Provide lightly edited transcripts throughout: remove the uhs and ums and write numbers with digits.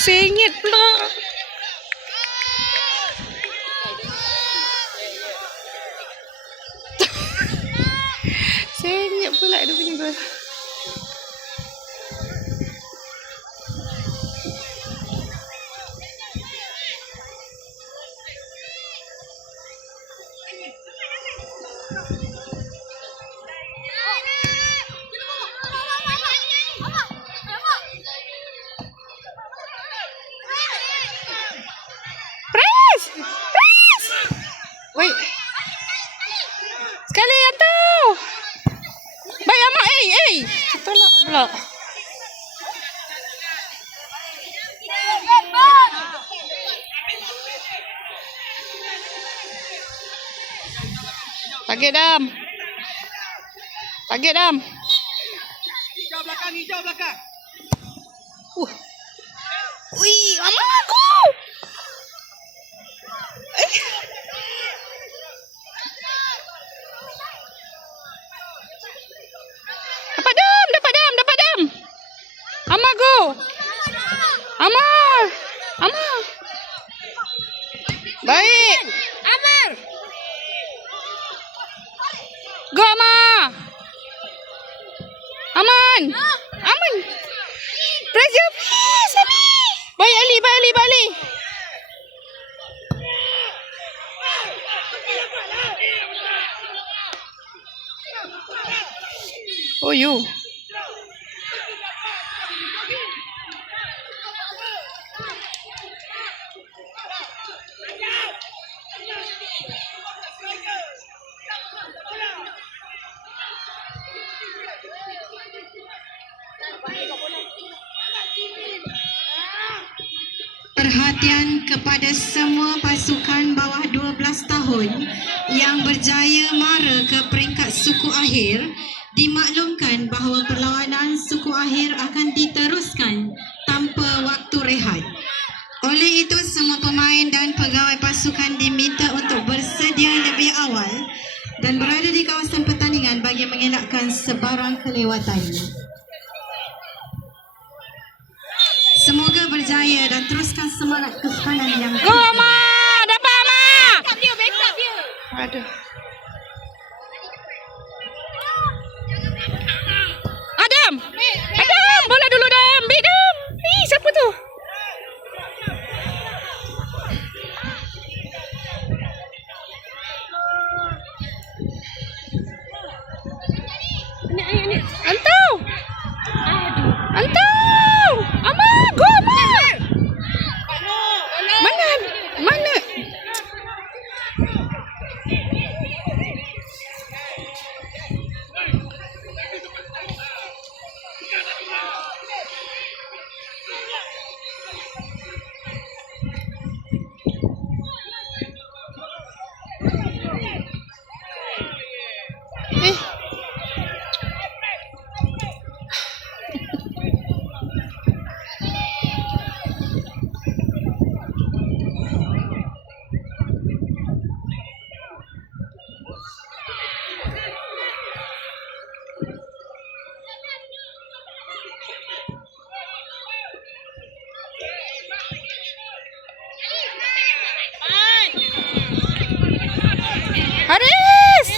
Sengit pula. Sengit pula dia punya gol. Wait. Sekali atau. Baik amat tolak pula. Target Dam. Hijau belakang. Wih, mama aku. Dapat Dam. Amar go. Amar. Baik. Amar. Go Amar. Aman. Pressure please. Baik Ali. Oh you. Perhatian kepada semua pasukan bawah 12 tahun yang berjaya mara ke peringkat suku akhir. Dimaklumkan bahawa perlawanan suku akhir akan diteruskan tanpa waktu rehat. Oleh itu, semua pemain dan pegawai pasukan diminta untuk bersedia lebih awal dan berada di kawasan pertandingan bagi mengelakkan sebarang kelewatan. Semoga berjaya dan teruskan semangat kesukanan yang Go Amar. Dapat Amar. Backup dia. Aduh. Adam, bola dulu Dam. Dam. Siapa tu? Ini. Antau. Amar, go Amar. Mana? Haris,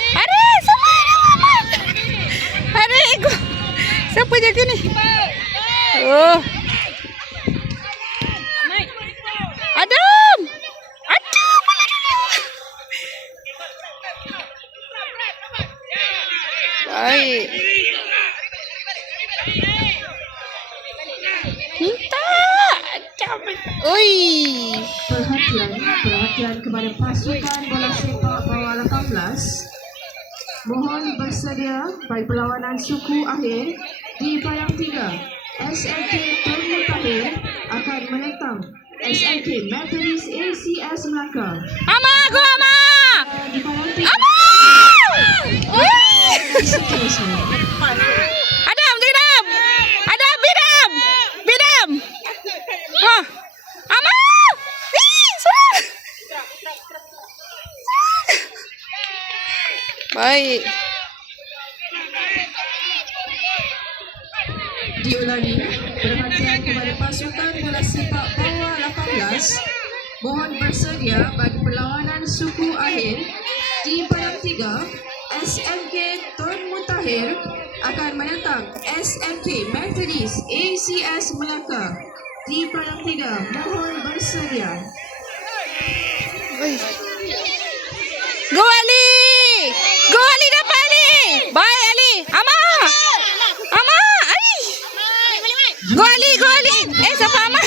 go. Siapa jaga ni? Oh. Adam. Bola dulu. Baik. Minta. Oi. Perhatian kepada pasukan bola sepak bawah 18. Mohon bersedia bagi perlawanan suku akhir di padang 3. SMK Ternopahir akan menentang SMK Methodist ACS Melaka. Amar, go Amar. Di padang 3. Amar! Adam, Bidam! Amar! Baik. Diulangi. Perhatian kepada pasukan bola sepak bawah 18, mohon bersedia bagi perlawanan suku akhir di padang 3. SMK Tun Mutahir akan menentang SMK Methodist ACS Melaka di padang 3. Mohon bersedia. Go Ali! Go Ali dapat Ali! Baik Ali! Ama! Ama! Ali! Go Ali! Go Ali! Siapa Ama?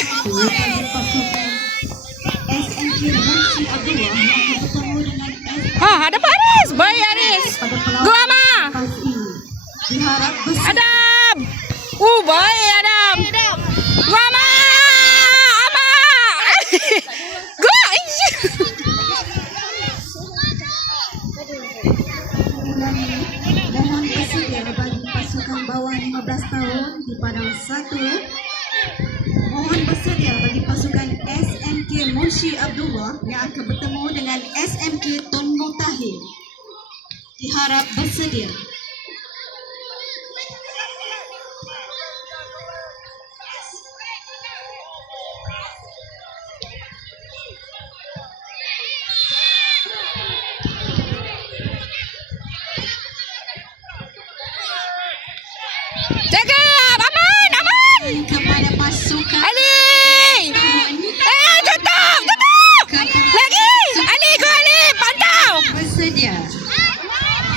SMK Munshi Abdullah yang akan bertemu dengan Ha, dapat Aris! Baik Aris! pada Go perlawanan Ama! lepas ini. Diharap bersedia. Adam! Baik Adam! Go Ama! Ama! Go! Mohon bersedia bagi pasukan bawah 15 tahun di padang 1. Mohon bersedia bagi pasukan SMK Munshi Abdullah yang akan bertemu dengan SMK Tun Mutahir. Diharap bersedia. Jaga! Aman! Aman! Kepada pasukan Ali! Tutup! Tutup! Lagi! Ali! Go Ali! Pantau! bersedia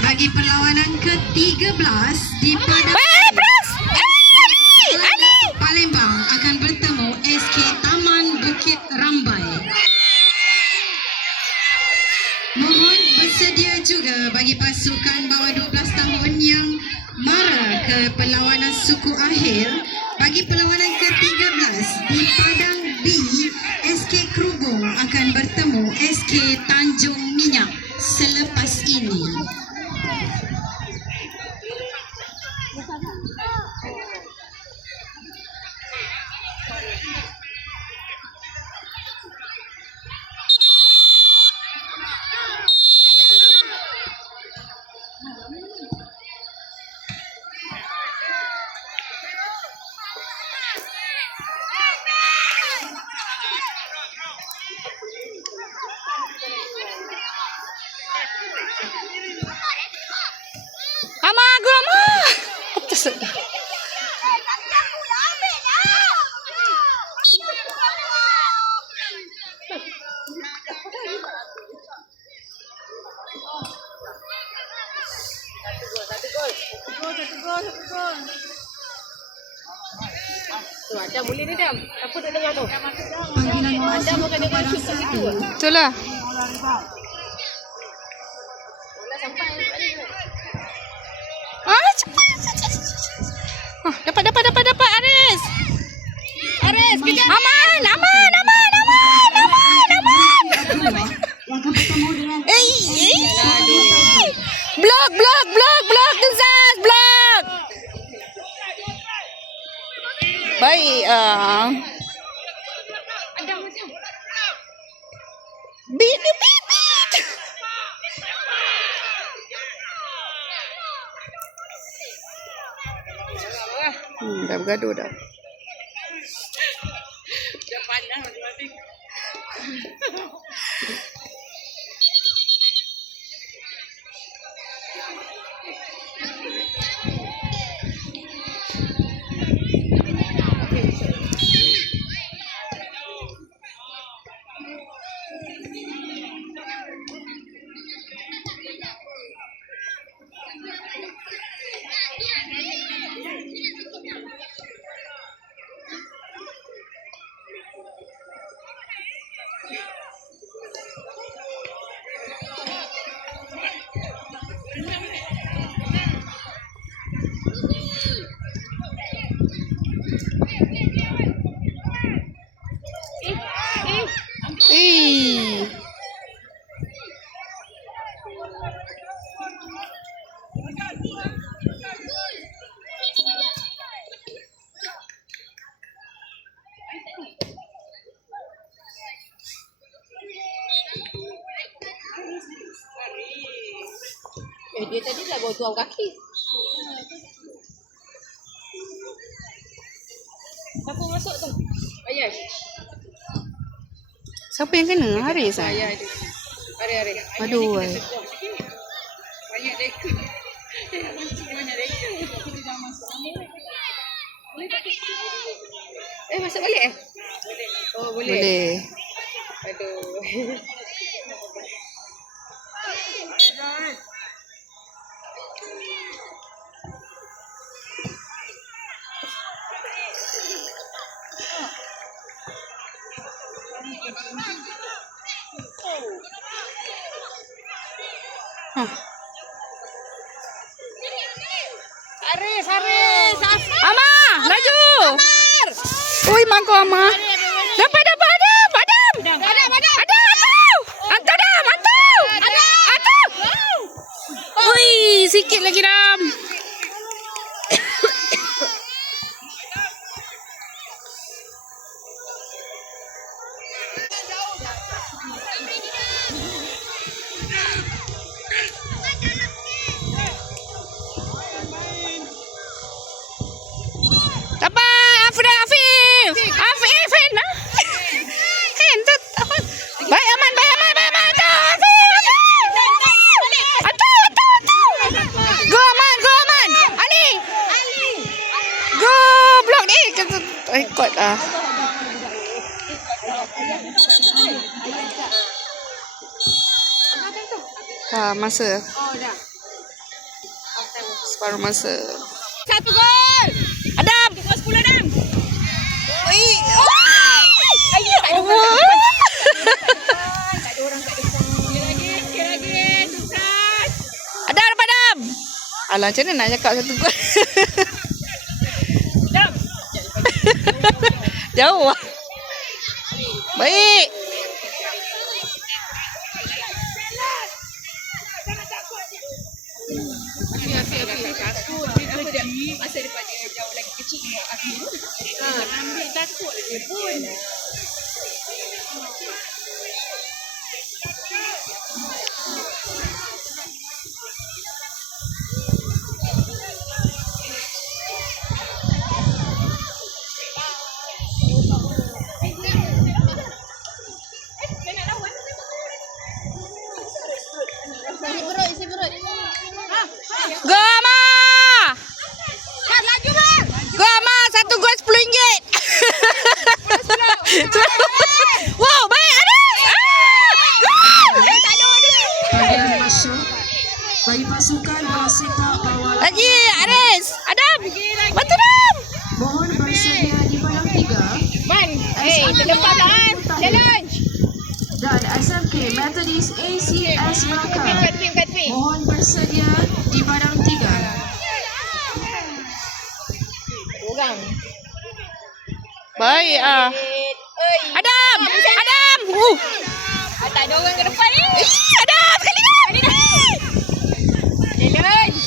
bagi perlawanan ke-13 di padang Press! Ali! Ali! Palembang akan bertemu SK Taman Bukit Rambai. Mohon bersedia juga bagi pasukan bawah 12 tahun yang mara ke perlawanan suku akhir bagi perlawanan ke-13 di padang B. SK Kerubung akan bertemu SK Tanjung Minyak selepas ini. Ama! Go Ama! Apa sedap? Ada boleh ni Dam. Apa tak dengar tu? Panggilan masuk ke padang 1. Itulah. Bola sampai. Dapat Aris. Aris, kejar. Aman! Aman! Aman! Aman! Aman! Aman! Abdullah yang akan bertemu dengan Blok! Tuzaz! Blok! Baik. Beat. Dah bergaduh dah. Dia tadi dah bawa tuang kaki. masuk tu. Ayah. Siapa yang kena? Haris ah. Ayah dia. Hari. Aduh. Banyak deka. Banyak deka. Kita dah masuk. Boleh tak? Masuk balik eh? Oh, boleh. Boleh. Aduh. Haris. Ama, laju. Ui, mangko Ama. Dapat. Adam. Ui, sikit lagi Dam. Dapat Afif Hen. Hen tu. Baik aman. Go aman. Ali. Go blok ni. Ikut ah. Masa. Oh, dah. Separuh masa. 1 gol. Adam. 10 Adam. Ui. Tak ada orang kat depan. Sikit lagi. Sukses. Adam dapat Adam. Alah, macam mana nak cakap satu gol? Dam. Jauh lah. Baik. Masa depan dia jauh lagi kecil aku. Ambil takut dia pun. Isi perut. Go Ama. Laju bang. Go Ama. 1 gol RM10. Wow, baik Aris. Tak ada orang dulu. Bagian masuk bagi pasukan bola sepak bawah Lagi Aris. Adam. Bantu Adam. mohon bersedia di padang 3 Man. Terlepas tangan. Challenge. dan SMK Methodist ACS Melaka. Kat team. Mohon bersedia di padang 3. Orang. Baik ah. Adam. Tak ada orang ke depan ni. Adam sekali lagi. Challenge.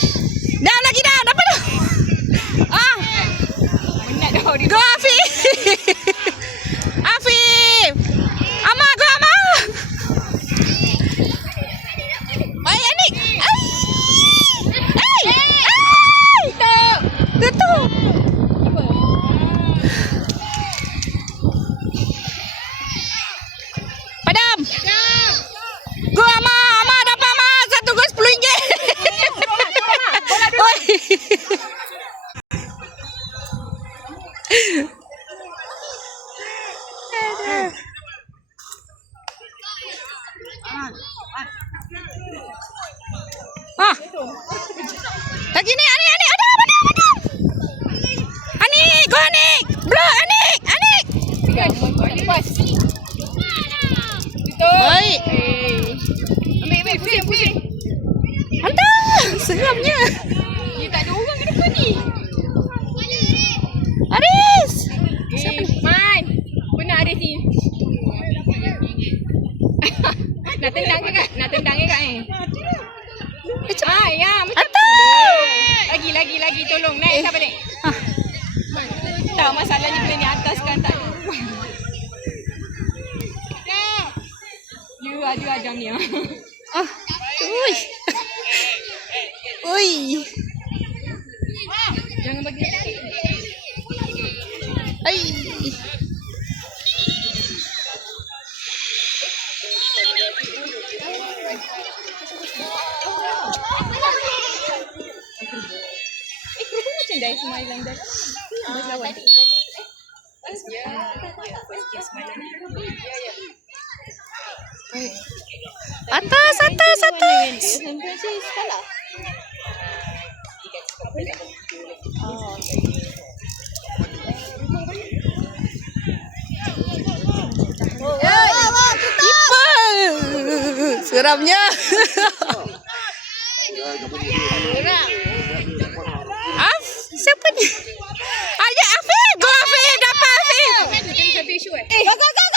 Dah lagi dah. Dapat dah. Ah. Menat dah dia. Go Afif. Ama, go Ama. Baik Anik. Tutup. Padam. Go Ama. Dapat Ama. 1 gol RM10. Oi. Ah. Lagi ni Anik. Adam. Anik, go Anik. Blok Anik. Pas. Baik. Ambil, pusing. Hantar. Seramnya. Dia tak ada orang ke depan ni. Aris. Man. Benar Aris ni. Nak tendang ke kak? Ya. Hantar. Lagi. Tolong. Naik tak balik. Tak, masalahnya bila ni atas kan tak. You ada Adam ni. Ah. Ui. Jangan bagi. Ai. Kerupuk macam dah semalam dah. Mas lawan. Atas, atas, atas. Sampai sini salah. Kiper. Seramnya. Af, siapa ni? Ayah Afif. Go Afif, dapat Afif.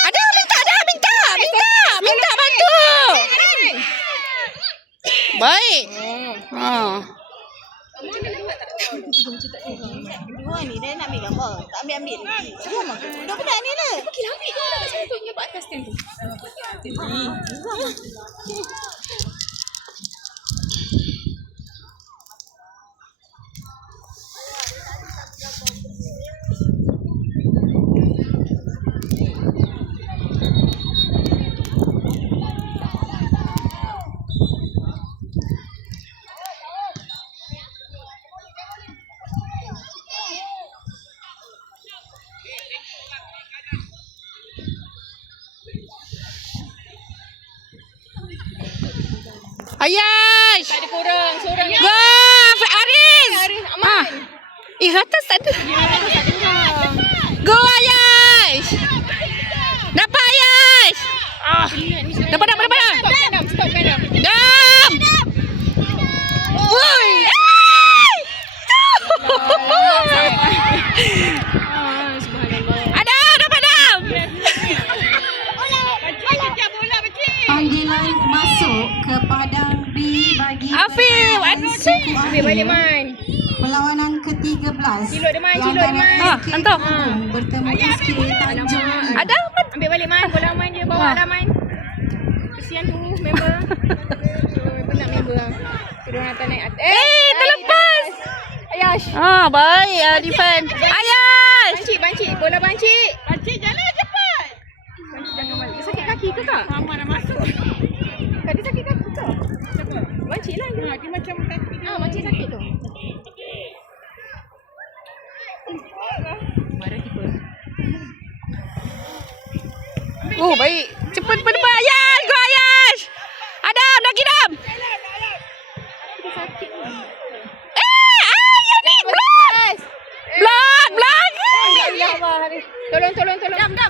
Ada minta bantu. Baik. Dua ni dia nak ambil gambar. Tak ambil. Budak-budak ni lah. Okey, ambil dia nak macam tu. Dia buat atas tu. Ayash. Tak ada korang. Seorang yang Go Aris. Aman. Atas tak ada. Go Ayash. Dapat Ayash. Dapat. Stop kadam. Dam. Woi. Ada, dapat dam. Panggilan masuk ke padang B bagi Afif, suku Ambil balik Ahir. Man. Perlawanan ke-13. Cilok dia, Man. Ha, hantar. Bertemu SK Tanjung. Ada. Ambil balik Man. Bola Man dia bawa lah Man. Kesian tu member. Penat member. Dia orang atas naik atas. Terlepas. Ayash. Baik defend. Ayash. Bancik. Bola bancik. Bancik jalan cepat. Bancik jangan balik. Dia sakit kaki ke tak? Sama dah masuk. Dia sakit kaki ke? Bancik lah. Dia macam kaki. Bancik sakit tu. Marah keeper. Oh, baik. Cepat depan Ayash. Go Ayash. Adam, lagi Adam. Ayah ni block. Block. Tolong.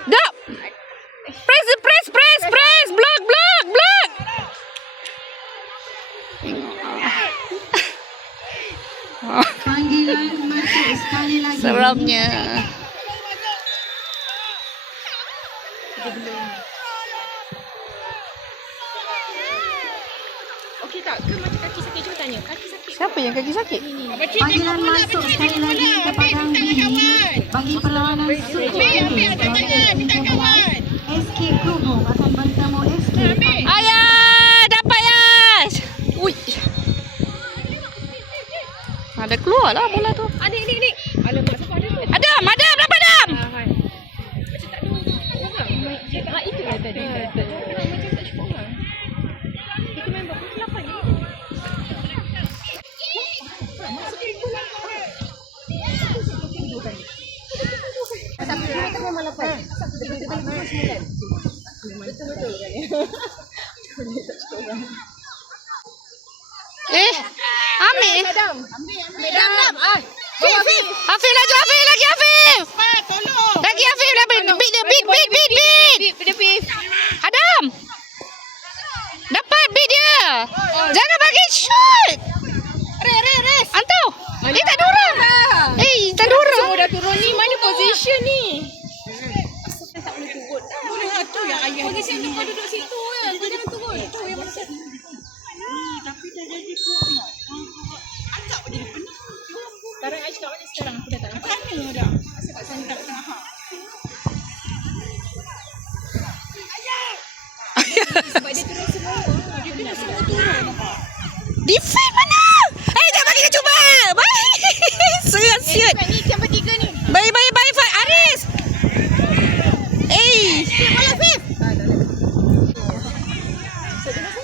Dap. Press. Block. Panggilan masuk sekali lagi. Seramnya. Okey tak? Ke macam kaki sakit? Cuba tanya. Kaki sakit. Siapa yang kaki sakit? Panggilan masuk sekali lagi ke padang B bagi perlawanan suku Ahir. SK Krubung akan bertemu SK Ayah, dapat Ayash. Ui. Ada keluar lah bola tu. Adik. Alamak, siapa ada tu? Adam, dapat Adam. Macam tak ada orang. Itu lah tadi. Macam tak cukup orang. Kita main berapa lapan ni? Masuk ke bola. Siapa yang tengah malam lapan? Betul. Ambil. Adam. Afif lagi Afif. Tolong. Lagi Afif. Beat. Adam. Dapat beat dia. Jangan bagi shoot. Res. Antau. Tak ada orang. Tak ada orang. Semua dah turun ni. Mana position ni? Tak boleh turun. Boleh lah tu yang ayah. Position tu kau duduk situ kan. Kau jangan turun. Tu yang macam. Tapi dah jadi kurang. Angkat pun jadi penuh. Sekarang Aish kat mana sekarang? Aku dah tak nampak. Mana dah? Asyik kat sana tak tengah. Sebab dia turun semua. Dia kena semua turun. Defend mana? Tak bagi dia cuba. Baik. Siut. Ni yang bertiga ni. Baik. Aris. Bola Fif.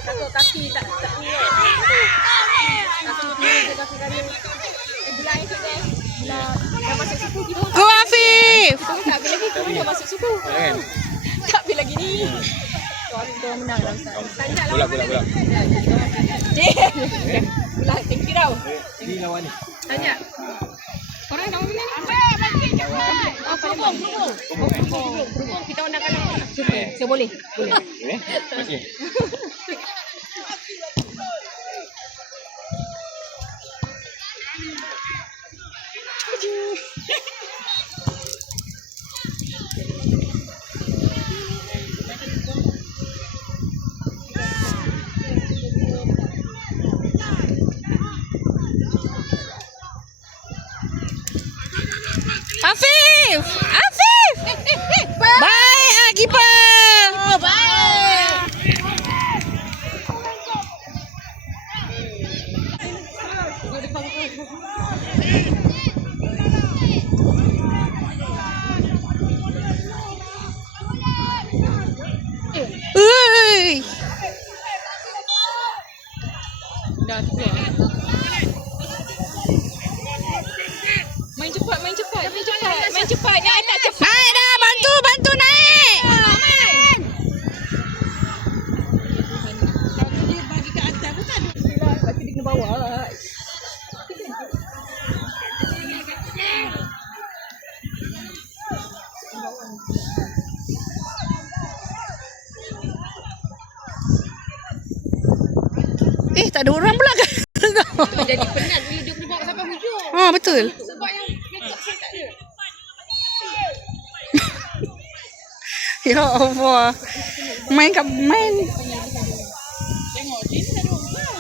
Takut kaki dah masuk suku. Tak pilih lagi ni. Kita menang lah Ustaz. Tanya lah. Bola. Cik. Lah, thank you tau. Ini lawan ni. Tanya. Korang nak mana? Pelubung. Kita undang kalah. Saya boleh. Okey. Afif! Baik, keeper! Ui! Dah keluar. Main cepat. Nak atas cepat. Naik dah, bantu naik! Dia bagi kat atas pun tak ada. Tapi dia kena bawa lah. Tak ada orang pula kan? Jadi penat bila dia kena bawa sampai hujung. Betul. Sebab yang makeup saya tak ada. Ya Allah. Main. Tengok, dia ni tak ada orang.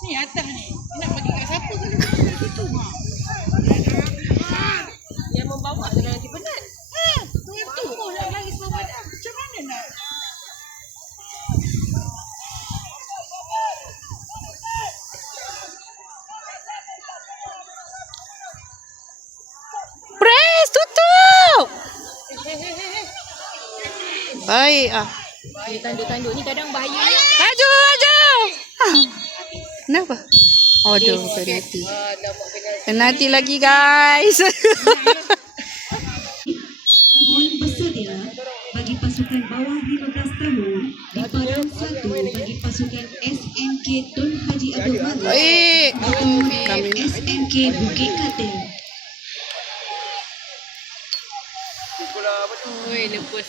Ni atas ni. Dia nak bagi kat siapa kalau dari situ. Yang membawa dengan nanti penat. Tu pun nak lari semua badan. Macam mana nak? Press, tutup! Baik. Dia tanduk-tanduk ni kadang bahaya. Laju. Kenapa? Aduh, penalti. Penalti lagi, guys. Mohon bersedia bagi pasukan bawah 15 tahun di padang 1 bagi pasukan SMK Tun Haji Abdul Malik Baik. atau SMK Bukit Katil. Oi, lepas.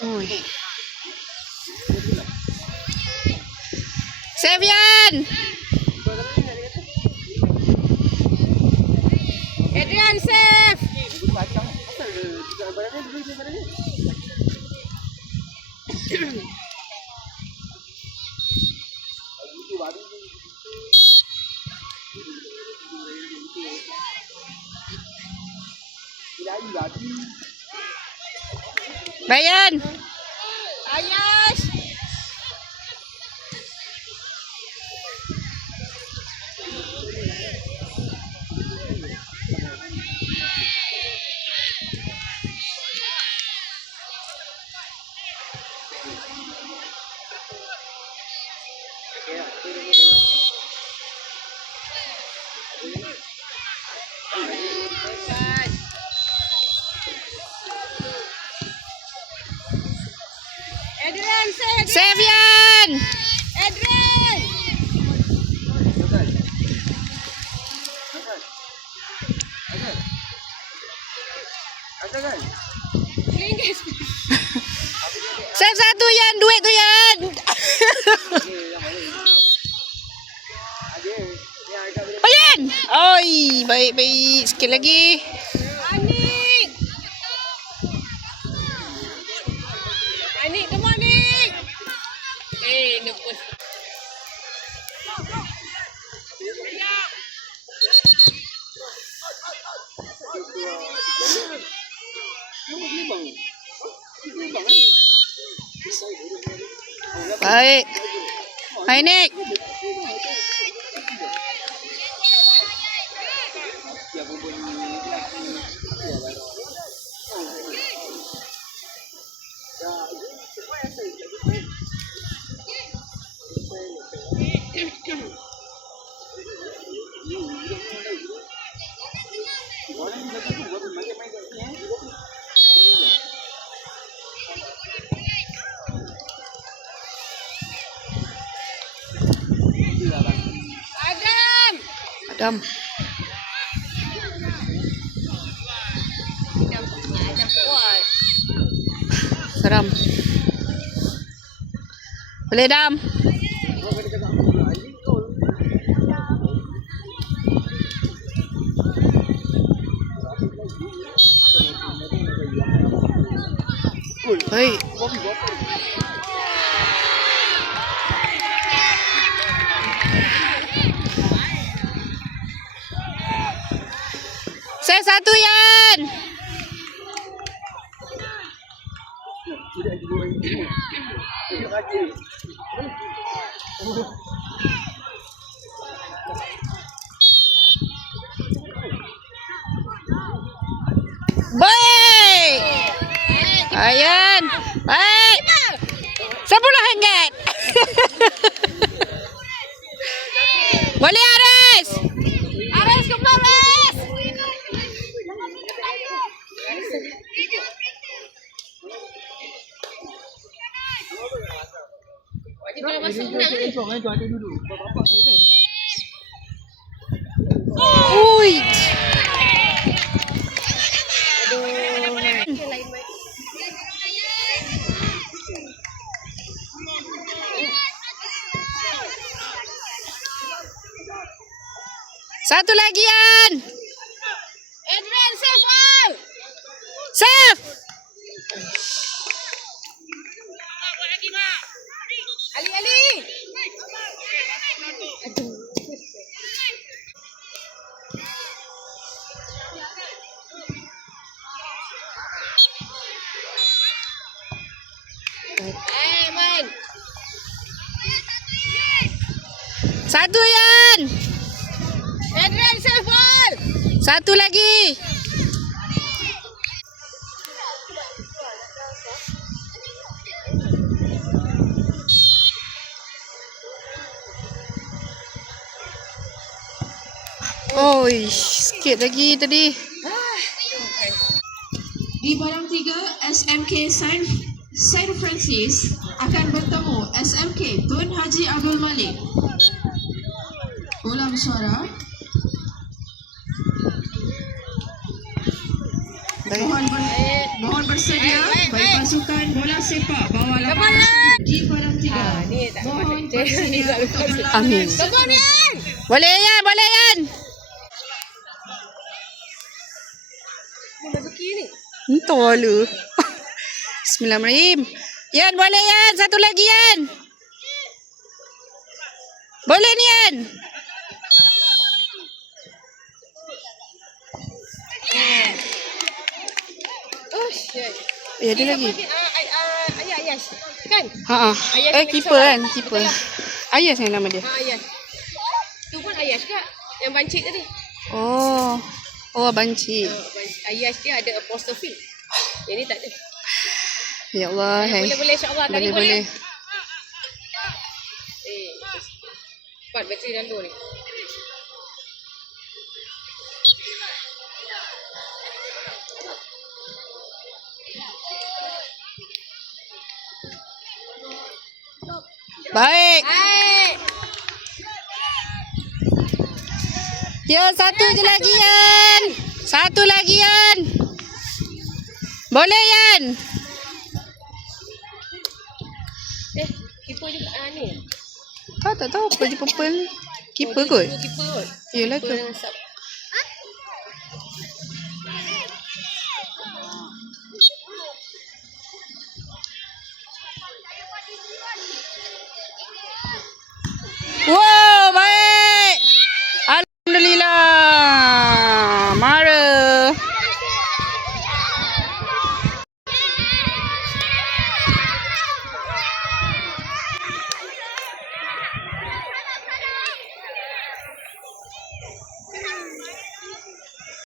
Oi. Sevian. Adrian save. Bayan. Ayas. Adrian save. Sevian. Adrian. Save satu Yan, duit tu Yan. Bayan. Oi, baik. Sikit lagi. Anik, come on, Anik. Lepas. Baik. Hai Nick. Dam. Dah kuat. Seram. Boleh Dam. Hei. Saya satu Yan. Baik. Ayan. Baik. 10 ringgit. Boleh Aris. Aris kembang Aris. Ui. Satu lagi Yan. Adrian, save ball. Save. Ali. Man. Satu Yan. Adrian, save ball. Satu lagi. Oh, sikit lagi tadi. Di padang 3, SMK Saint Francis akan bertemu SMK Tun Haji Abdul Malik. Ulang suara. Mohon bersedia bagi pasukan bola sepak bawah lapangan di padang 3. Mohon bersedia untuk berlaku. Amin. Boleh Yan, boleh Yan. Entah lu. Bismillahirrahmanirrahim. Yan, boleh Yan. Satu lagi Yan. Boleh ni Yan. Oh, shit. Ya, ada lagi. Ayas. Kan? Ha. Keeper kan, keeper. Ayas ni nama dia. Ayas. Tu pun Ayas kak. Yang bancik tadi. Oh. Oh, banci. Ayas dia ada apostrophe. Yang ni tak ada. Ya Allah. Boleh insya-Allah. Tadi Boleh. Cepat bateri dah low ni. Baik. Baik. Ya, satu je lagi Yan. Satu lagi Yan. Boleh Yan. Keeper juga ni. Tak tahu apa je purple. Keeper kot. Keeper kot. Yelah tu. Keeper sub.